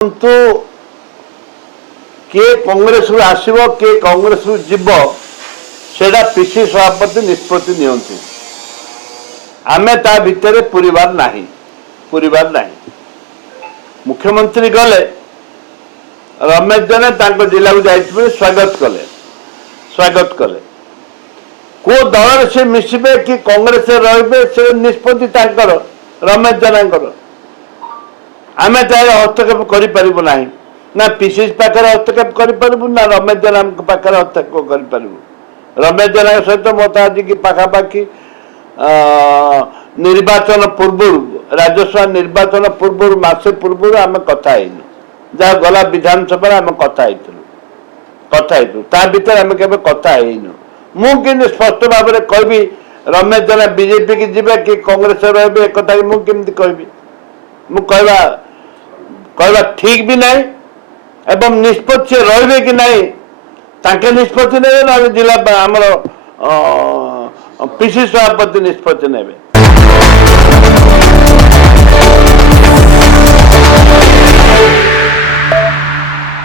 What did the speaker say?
तो किए कांग्रेस रु आसीबो किए कांग्रेस रु जीवो सेटा पीसी सभापति निष्पत्ति नियंती आमे ता भितरे परिवार नाही मुख्यमंत्री गले रमेश जने तांको जिला को जाइथिबे स्वागत कले को दल से मिसबे कि कांग्रेस रहिबे से निष्पत्ति तांकर रमेश जनांकर आमे तार हस्तक्षेप करि परिबो नाही ना पीसीसी पाखे हस्तक्षेप करि परिबो ना रमेश जना पाखे हस्तक्षेप करि परिबो रमेश जना सहित मत आज की पाखापाखि निर्वाचन पूर्व राजस्व निर्वाचन पूर्व मासे पूर्व आम कथा जहाँ गला विधानसभा आम कथा ता भीतर आम के कथा मुझे स्पष्ट भाव में कहबी रमेश जना बीजेपी की जीवे कि कांग्रेस रे एक कथा मुझे कहबी कहवा ठीक भी नहीं एवं निष्पत्ति रे कि नहीं ताके निष्पत्ति ने जिला आमर पीसी सभापति निष्पत्ति ने